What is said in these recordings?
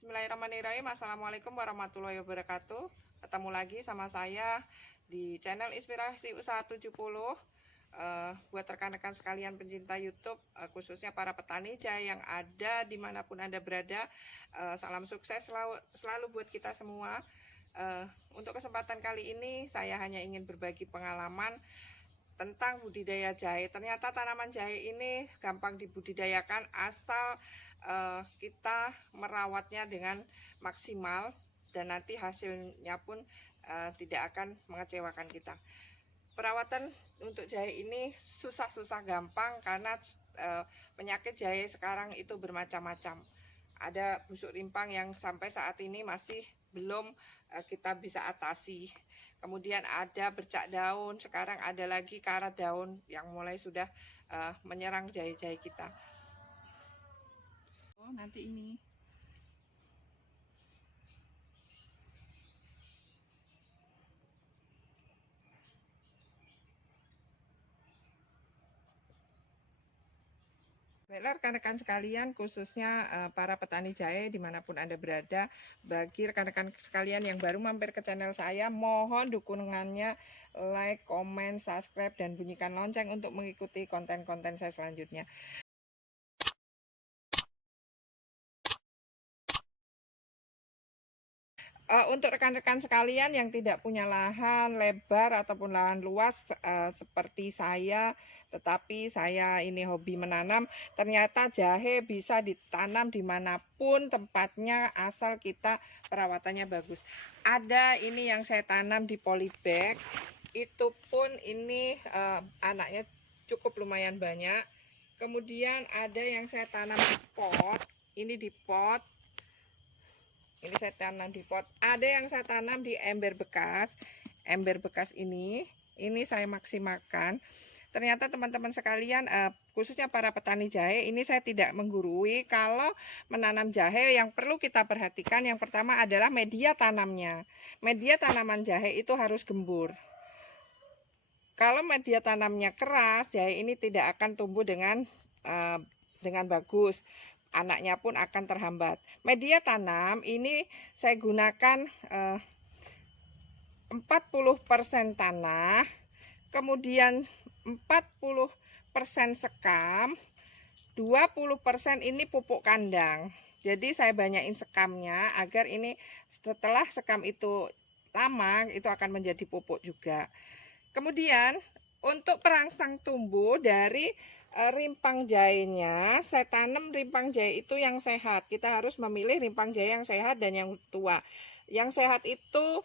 Bismillahirrahmanirrahim. Assalamualaikum warahmatullahi wabarakatuh. Ketemu lagi sama saya di channel Inspirasi Usaha 70. Buat rekan-rekan sekalian pencinta YouTube, khususnya para petani jahe yang ada dimanapun Anda berada, salam sukses selalu buat kita semua. Untuk kesempatan kali ini saya hanya ingin berbagi pengalaman tentang budidaya jahe. Ternyata tanaman jahe ini gampang dibudidayakan asal kita merawatnya dengan maksimal, dan nanti hasilnya pun tidak akan mengecewakan kita. Perawatan untuk jahe ini susah-susah gampang karena penyakit jahe sekarang itu bermacam-macam. Ada busuk rimpang yang sampai saat ini masih belum kita bisa atasi. Kemudian ada bercak daun, sekarang ada lagi karat daun yang mulai sudah menyerang jahe-jahe kita. Nanti ini baiklah rekan-rekan sekalian, khususnya para petani jahe dimanapun Anda berada, bagi rekan-rekan sekalian yang baru mampir ke channel saya, mohon dukungannya, like, komen, subscribe, dan bunyikan lonceng untuk mengikuti konten-konten saya selanjutnya. Untuk rekan-rekan sekalian yang tidak punya lahan lebar ataupun lahan luas seperti saya, tetapi saya ini hobi menanam, ternyata jahe bisa ditanam dimanapun tempatnya asal kita perawatannya bagus. Ada ini yang saya tanam di polybag, itu pun ini anaknya cukup lumayan banyak. Kemudian ada yang saya tanam di pot, ini di pot. Ini saya tanam di pot. Ada yang saya tanam di ember bekas. Ember bekas ini saya maksimalkan. Ternyata teman-teman sekalian, khususnya para petani jahe, ini saya tidak menggurui. Kalau menanam jahe yang perlu kita perhatikan, yang pertama adalah media tanamnya. Media tanaman jahe itu harus gembur. Kalau media tanamnya keras, jahe ini tidak akan tumbuh dengan bagus. Anaknya pun akan terhambat. Media tanam ini saya gunakan 40% tanah, kemudian 40% sekam, 20% ini pupuk kandang. Jadi saya banyakin sekamnya agar ini setelah sekam itu lama itu akan menjadi pupuk juga. Kemudian untuk perangsang tumbuh dari rimpang jahenya, saya tanam rimpang jahe itu yang sehat. Kita harus memilih rimpang jahe yang sehat dan yang tua. Yang sehat itu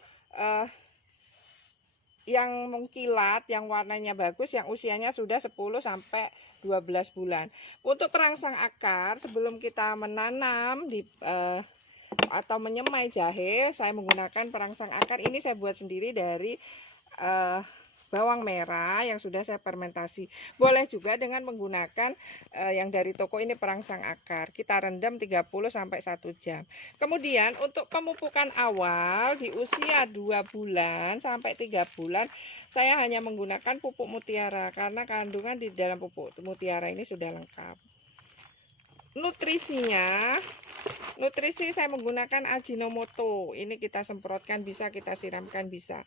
yang mengkilat, yang warnanya bagus, yang usianya sudah 10 sampai 12 bulan. Untuk perangsang akar, sebelum kita menanam atau menyemai jahe, saya menggunakan perangsang akar. Ini saya buat sendiri dari bawang merah yang sudah saya fermentasi. Boleh juga dengan menggunakan yang dari toko, ini perangsang akar. Kita rendam 30 sampai 1 jam. Kemudian untuk pemupukan awal di usia 2 bulan sampai 3 bulan, saya hanya menggunakan pupuk mutiara karena kandungan di dalam pupuk mutiara ini sudah lengkap. Nutrisi saya menggunakan Ajinomoto. Ini kita semprotkan bisa, kita siramkan bisa.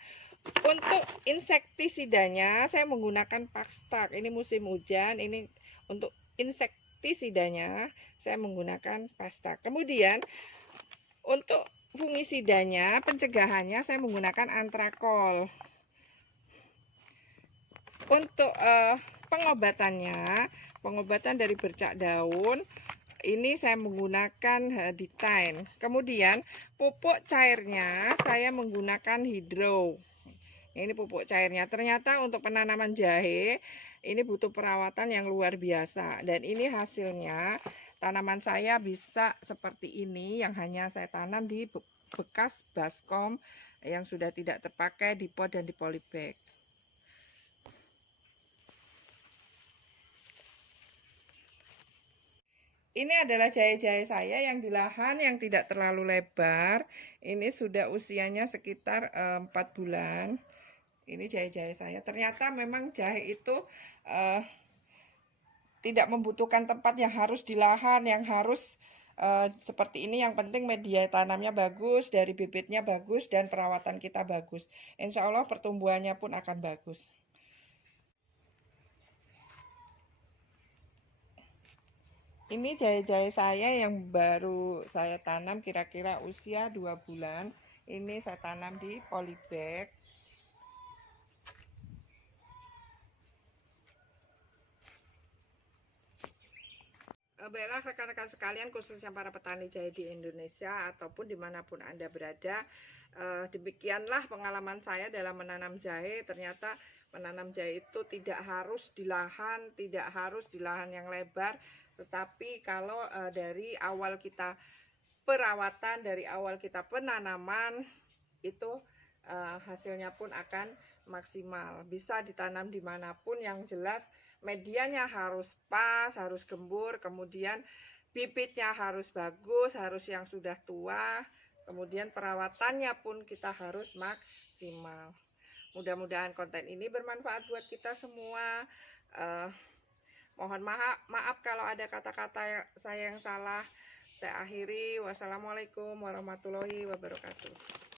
Untuk insektisidanya saya menggunakan Pakstak. Ini musim hujan, ini untuk insektisidanya saya menggunakan Pakstak. Kemudian untuk fungisidanya, pencegahannya saya menggunakan Antrakol. Untuk pengobatan dari bercak daun, ini saya menggunakan Ditain. Kemudian pupuk cairnya saya menggunakan Hidro. Ini pupuk cairnya. Ternyata untuk penanaman jahe ini butuh perawatan yang luar biasa, dan ini hasilnya tanaman saya bisa seperti ini yang hanya saya tanam di bekas baskom yang sudah tidak terpakai di pot dan di polybag. Ini adalah jahe-jahe saya yang di lahan yang tidak terlalu lebar. Ini sudah usianya sekitar 4 bulan. Ini jahe-jahe saya. Ternyata memang jahe itu tidak membutuhkan tempat yang harus di lahan, yang harus seperti ini. Yang penting media tanamnya bagus, dari bibitnya bagus, dan perawatan kita bagus. Insya Allah pertumbuhannya pun akan bagus. Ini jahe-jahe saya yang baru saya tanam kira-kira usia 2 bulan. Ini saya tanam di polybag. Baiklah rekan-rekan sekalian, khususnya para petani jahe di Indonesia ataupun dimanapun Anda berada, demikianlah pengalaman saya dalam menanam jahe. Ternyata menanam jahe itu tidak harus di lahan yang lebar, tetapi kalau dari awal kita perawatan, dari awal kita penanaman, itu hasilnya pun akan maksimal. Bisa ditanam dimanapun, yang jelas medianya harus pas, harus gembur, kemudian bibitnya harus bagus, harus yang sudah tua, kemudian perawatannya pun kita harus maksimal. Mudah-mudahan konten ini bermanfaat buat kita semua. Mohon maaf kalau ada kata-kata saya yang salah. Saya akhiri. Wassalamualaikum warahmatullahi wabarakatuh.